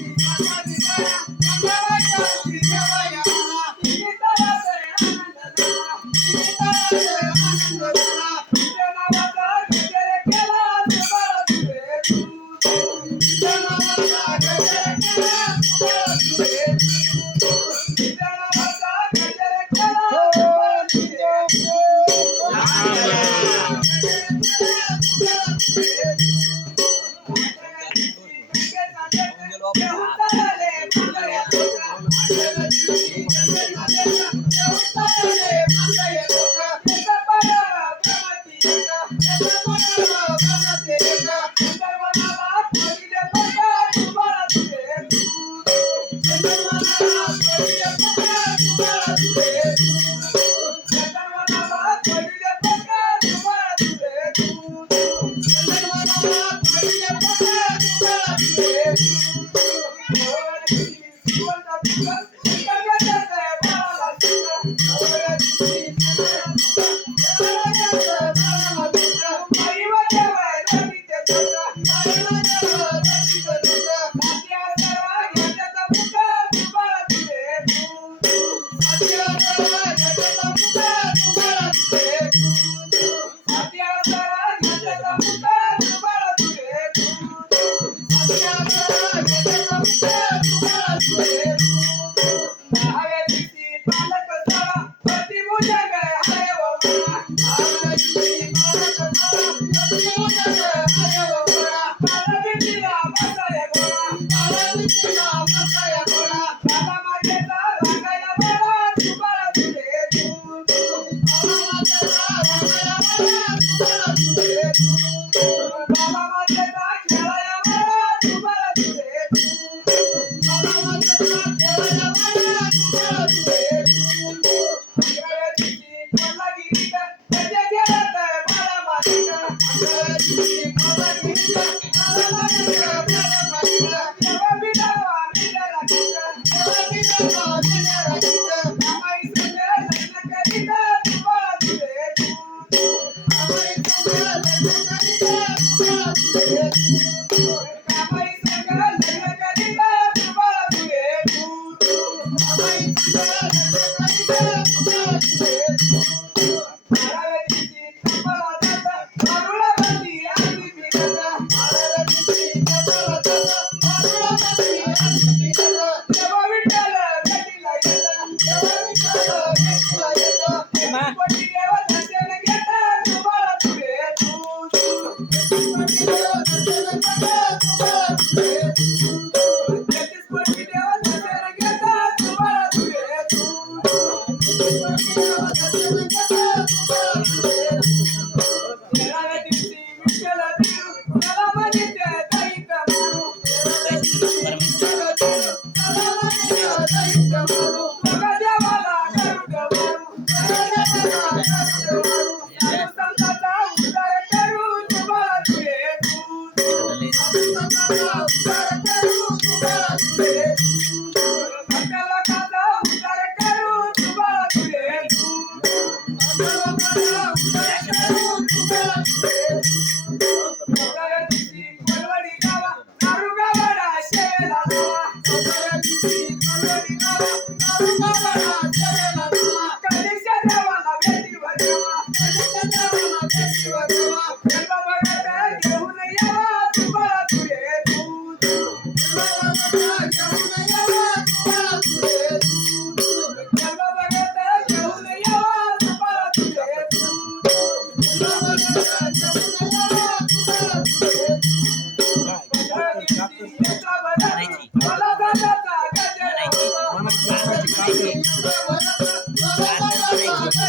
Jaya Jaya Jaya it off. Thank you.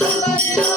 Let's go.